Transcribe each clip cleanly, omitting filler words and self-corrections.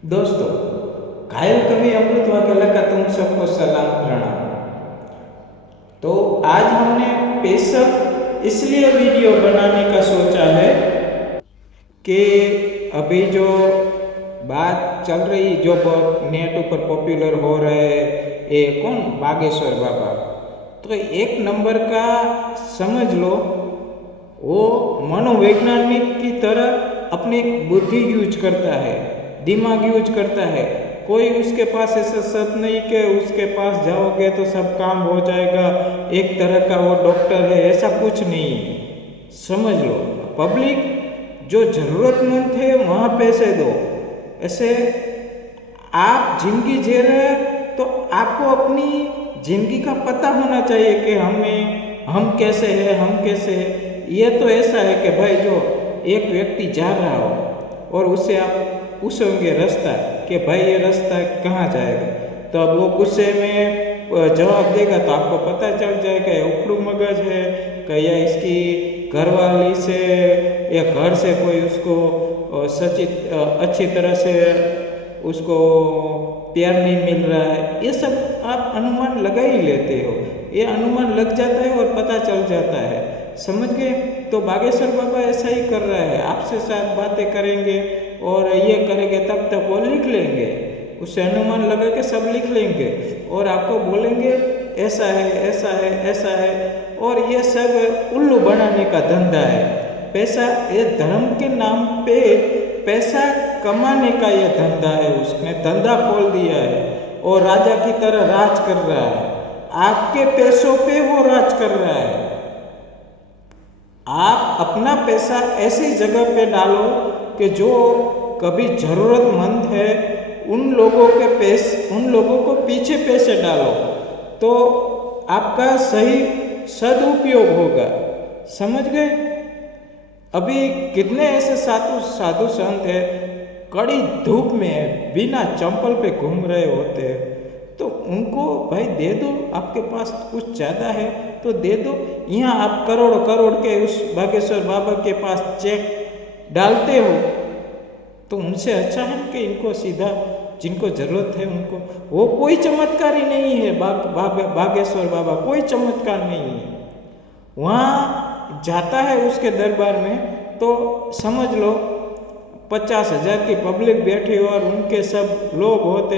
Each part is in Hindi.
दोस्तों, घायल कवि अमृत वाघेला का तुम सबको सलाम प्रणाम। तो आज हमने स्पेशल इसलिए वीडियो बनाने का सोचा है कि अभी जो बात चल रही, जो बहुत नेट ऊपर पॉपुलर हो रहे, ये कौन, बागेश्वर बाबा। तो एक नंबर का समझ लो, वो मनोवैज्ञानिक की तरह अपनी बुद्धि यूज करता है, दिमाग यूज करता है। कोई उसके पास ऐसा शब्द नहीं कि उसके पास जाओगे तो सब काम हो जाएगा, एक तरह का वो डॉक्टर है, ऐसा कुछ नहीं है। समझ लो, पब्लिक जो ज़रूरतमंद है वहाँ पैसे दो। ऐसे आप जिंदगी जी रहे हैं तो आपको अपनी जिंदगी का पता होना चाहिए कि हम कैसे हैं, हम कैसे हैं। ये तो ऐसा है कि भाई जो एक व्यक्ति जा रहा हो और उससे आप पूछोगे रास्ता कि भाई ये रास्ता कहाँ जाएगा, तो अब वो गुस्से में जवाब देगा तो आपको पता चल जाएगा ये उखड़ू मगज है कि या इसकी घरवाली से या घर से कोई उसको सचित अच्छी तरह से उसको प्यार नहीं मिल रहा है। ये सब आप अनुमान लगा ही लेते हो, ये अनुमान लग जाता है और पता चल जाता है। समझ गए? तो बागेश्वर बाबा ऐसा ही कर रहा है, आपसे साथ बातें करेंगे और ये करेंगे, तब तक वो लिख लेंगे, उससे अनुमान लगा के सब लिख लेंगे और आपको बोलेंगे ऐसा है, ऐसा है, ऐसा है। और ये सब उल्लू बनाने का धंधा है। पैसा, ये धर्म के नाम पे पैसा कमाने का ये धंधा है। उसने धंधा खोल दिया है और राजा की तरह राज कर रहा है। आपके पैसों पे वो राज कर रहा है। आप अपना पैसा ऐसी जगह पे डालो कि जो कभी ज़रूरतमंद है, उन लोगों को पीछे पैसे डालो तो आपका सही सदुपयोग होगा। समझ गए? अभी कितने ऐसे साधु संत है, कड़ी धूप में बिना चंपल पे घूम रहे होते हैं, तो उनको भाई दे दो। आपके पास कुछ ज़्यादा है तो दे दो। यहाँ आप करोड़ करोड़ के उस बागेश्वर बाबा के पास चेक डालते हो, तो उनसे अच्छा है कि इनको सीधा जिनको ज़रूरत है उनको। वो कोई चमत्कार ही नहीं है, बागेश्वर बाबा कोई चमत्कार नहीं है। वहाँ जाता है उसके दरबार में तो समझ लो 50,000 की पब्लिक बैठी हो और उनके सब लोग होते,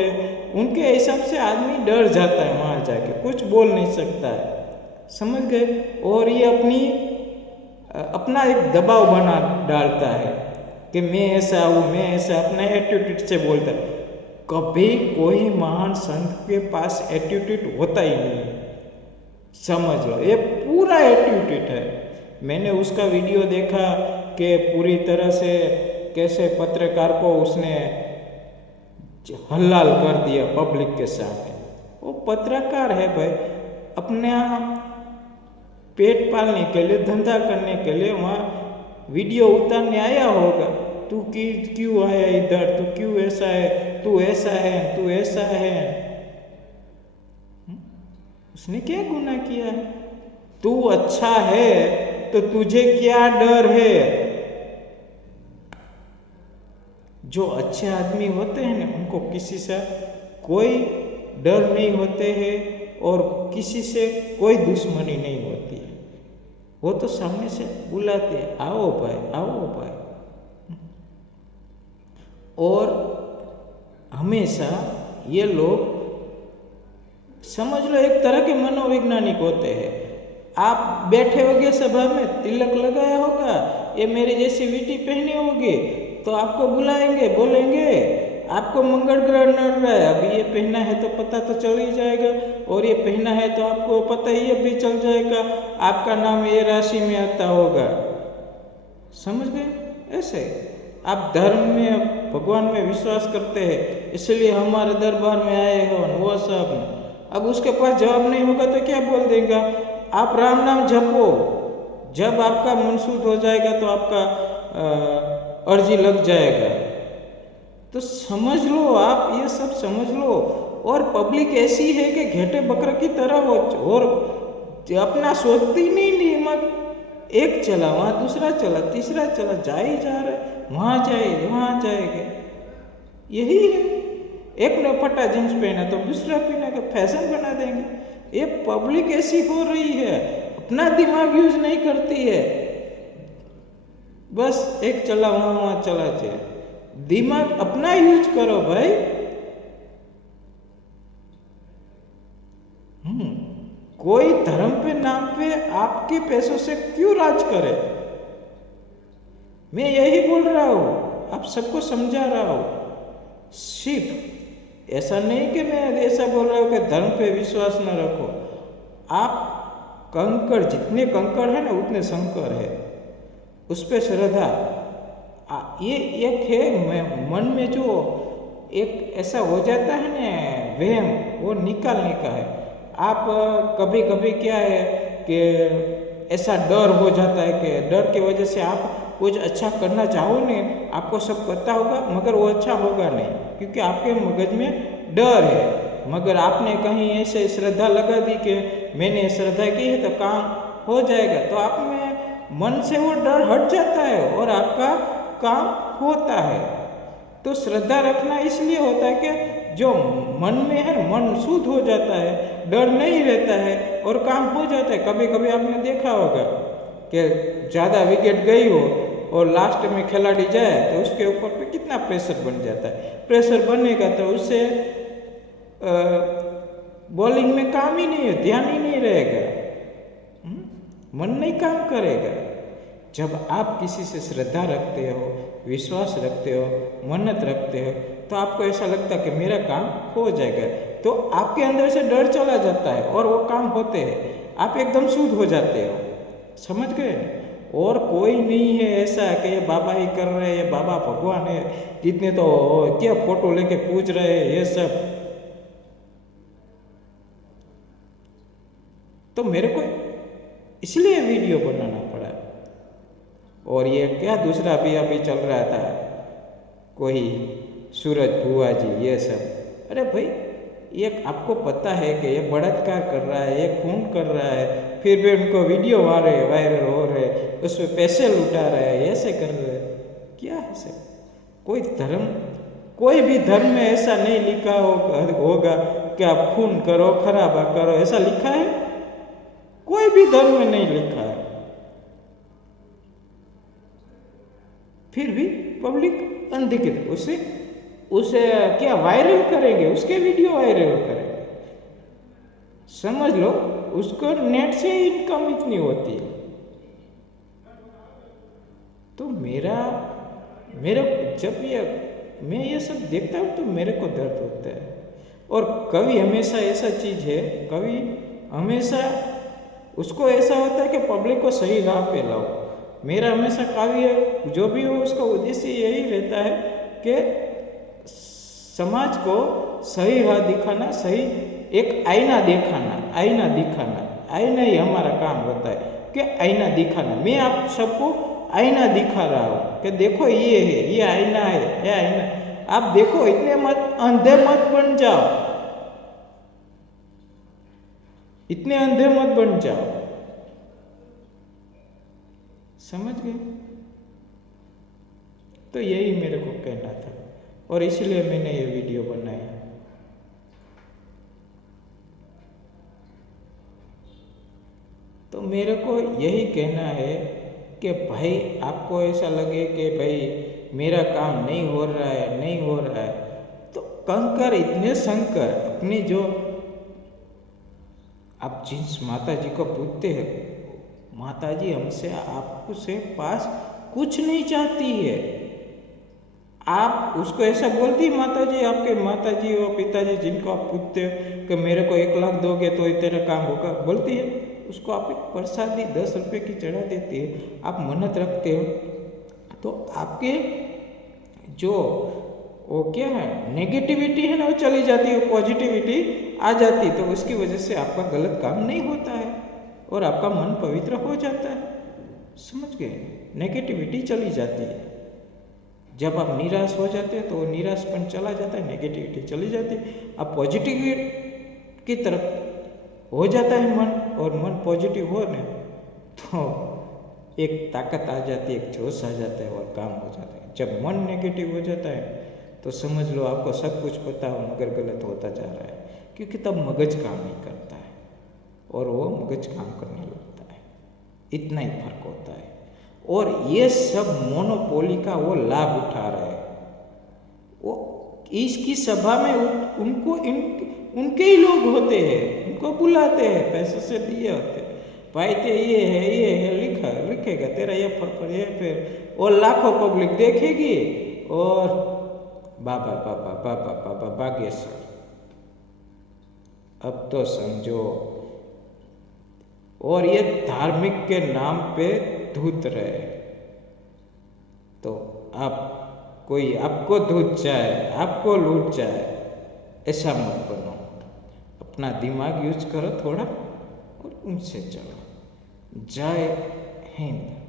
उनके हिसाब से आदमी डर जाता है, वहाँ जाके कुछ बोल नहीं सकता है। समझ गए? और ये अपना एक दबाव बना डालता है कि मैं ऐसा हूँ, मैं ऐसा, अपना एटीट्यूड से बोलता है। कभी कोई महान संत के पास एटीट्यूड होता ही नहीं, समझ लो, ये पूरा एटीट्यूड है। मैंने उसका वीडियो देखा कि पूरी तरह से कैसे पत्रकार को उसने हलाल कर दिया पब्लिक के सामने। वो पत्रकार है भाई, अपने पेट पालने के लिए, धंधा करने के लिए वहाँ वीडियो उतारने आया होगा। तू क्यों आया इधर, तू क्यों ऐसा है, तू ऐसा है, तू ऐसा है। उसने क्या गुनाह किया है? तू अच्छा है तो तुझे क्या डर है? जो अच्छे आदमी होते हैं ना, उनको किसी से कोई डर नहीं होते हैं और किसी से कोई दुश्मनी नहीं होती है। वो तो सामने से बुलाते हैं, आओ भाई, आओ भाई। और हमेशा ये लोग, समझ लो, एक तरह के मनोवैज्ञानिक होते हैं। आप बैठे होगे सभा में, तिलक लगाया होगा, ये मेरी जैसी वीटी पहनी होगी, तो आपको बुलाएंगे, बोलेंगे आपको मंगल ग्रह नड़ रहा है, अभी ये पहना है तो पता तो चल ही जाएगा, और ये पहना है तो आपको पता ही अभी चल जाएगा, आपका नाम ये राशि में आता होगा। समझ गए? ऐसे आप धर्म में, भगवान में विश्वास करते हैं, इसलिए हमारे दरबार में आए हो, वो सब। अब उसके पास जवाब नहीं होगा तो क्या बोल देगा? आप राम नाम जपो, जब आपका मनसूद हो जाएगा तो आपका अर्जी लग जाएगा। तो समझ लो, आप ये सब समझ लो। और पब्लिक ऐसी है कि घेटे बकरे की तरह हो, और अपना सोचती नहीं दिमाग, एक चला वहाँ, दूसरा चला, तीसरा चला, जा ही जा रहे, वहाँ जाएंगे। यही है। एक ने फटा जींस पहना तो दूसरा पहना के फैशन बना देंगे। ये पब्लिक ऐसी हो रही है, अपना दिमाग यूज नहीं करती है, बस एक चला वहां चला जाए। दिमाग अपना यूज करो भाई। कोई धर्म पे नाम पे आपके पैसों से क्यों राज करे? मैं यही बोल रहा हूं, आप सबको समझा रहा हूं। सिर्फ ऐसा नहीं कि मैं ऐसा बोल रहा हूं कि धर्म पे विश्वास न रखो। आप कंकड़, जितने कंकड़ है ना उतने शंकर है, उस पर श्रद्धा। ये एक है मन में जो एक ऐसा हो जाता है ना वहम, वो निकालने का है। आप कभी कभी क्या है कि ऐसा डर हो जाता है कि डर की वजह से आप कुछ अच्छा करना चाहो नहीं, आपको सब पता होगा मगर वो अच्छा होगा नहीं, क्योंकि आपके मगज में डर है। मगर आपने कहीं ऐसे श्रद्धा लगा दी कि मैंने श्रद्धा की है तो काम हो जाएगा, तो आप में मन से वो डर हट जाता है और आपका काम होता है। तो श्रद्धा रखना इसलिए होता है कि जो मन में है मन शुद्ध हो जाता है, डर नहीं रहता है और काम हो जाता है। कभी कभी आपने देखा होगा कि ज़्यादा विकेट गई हो और लास्ट में खिलाड़ी जाए तो उसके ऊपर पे कितना प्रेशर बन जाता है। प्रेशर बनेगा तो उससे बॉलिंग में काम ही नहीं है, ध्यान ही नहीं रहेगा, मन नहीं काम करेगा। जब आप किसी से श्रद्धा रखते हो, विश्वास रखते हो, मन्नत रखते हो, तो आपको ऐसा लगता है कि मेरा काम हो जाएगा, तो आपके अंदर से डर चला जाता है और वो काम होते हैं, आप एकदम शुद्ध हो जाते हो। समझ गए? और कोई नहीं है ऐसा कि ये बाबा ही कर रहे हैं, बाबा भगवान है, जितने तो क्या फोटो लेके पूछ रहे हैं ये सब। तो मेरे को इसलिए वीडियो बनाना पड़ा। और ये क्या दूसरा भी अभी चल रहा था, कोई सूरज बुआ जी ये सब। अरे भाई, ये आपको पता है कि ये बलात्कार कर रहा है, ये खून कर रहा है, फिर भी उनको वीडियो वायरल हो रहे, उसमें पैसे लुटा रहे हैं, ऐसे कर रहे हैं। क्या है सर? कोई धर्म, कोई भी धर्म में ऐसा नहीं लिखा होगा कि आप खून करो, खराबा करो, ऐसा लिखा है? कोई भी धर्म में नहीं लिखा है। फिर भी पब्लिक अनधिकृत उसे क्या वायरल करेंगे, उसके वीडियो वायरल करेंगे। समझ लो, उसको नेट से इनकम इतनी होती है। तो मेरा जब मैं ये सब देखता हूँ तो मेरे को दर्द होता है। और कवि हमेशा ऐसा चीज है, कवि हमेशा उसको ऐसा होता है कि पब्लिक को सही राह पे लाओ। मेरा हमेशा काव्य जो भी हो उसका उद्देश्य यही रहता है कि समाज को सही राह दिखाना, सही एक आईना दिखाना। आईना ही हमारा काम होता है कि आईना दिखाना। मैं आप सबको आईना दिखा रहा हूँ कि देखो ये है, ये आईना है, ये आईना। आप देखो, इतने अंधे मत बन जाओ, इतने अंधे मत बन जाओ। समझ गए? तो यही मेरे को कहना था और इसलिए मैंने ये वीडियो बनाया। तो मेरे को यही कहना है कि भाई आपको ऐसा लगे कि भाई मेरा काम नहीं हो रहा है, तो कंकर इतने शंकर अपनी जो आप जिस माता जी को पूजते हैं, माता जी हमसे आपसे पास कुछ नहीं चाहती है। आप उसको ऐसा बोलती है माता जी, आपके माता जी और पिताजी जिनको आप पूछते हो कि मेरे को 1 लाख दोगे तो तेरा काम होगा, बोलती है। उसको आप एक प्रसादी 10 रुपये की चढ़ा देती है, आप मन्नत रखते हो, तो आपके जो वो क्या है नेगेटिविटी है ना वो चली जाती है, पॉजिटिविटी आ जाती है। तो उसकी वजह से आपका गलत काम नहीं होता है और आपका मन पवित्र हो जाता है। समझ गए? नेगेटिविटी चली जाती है। जब आप निराश हो जाते हैं तो वो निराशपन चला जाता है, नेगेटिविटी चली जाती है, आप पॉजिटिव की तरफ हो जाता है मन, और मन पॉजिटिव हो ना तो एक ताकत आ जाती है, एक जोश आ जाता है और काम हो जाता है। जब मन नेगेटिव हो जाता है तो समझ लो आपको सब कुछ पता हो मगर गलत होता जा रहा है, क्योंकि तब मगज काम नहीं करता है और वो मगज काम करने लगता है। इतना ही फर्क होता है। और ये सब मोनोपोली का वो लाभ उठा रहे हैं। वो इसकी सभा में उनको उनके ही लोग होते हैं, उनको बुलाते हैं, पैसे से दिए होते हैं, भाई ते ये है लिखेगा तेरा ये पर ये फिर, और लाखों पब्लिक देखेगी और बाबा बाबा बाबा बाबा बागेश्वर। अब तो समझो। और ये धार्मिक के नाम पे धूत रहे। तो आप कोई आपको धूत जाए, आपको लूट जाए, ऐसा मत बनो। अपना दिमाग यूज करो थोड़ा और उनसे चलो। जय हिंद।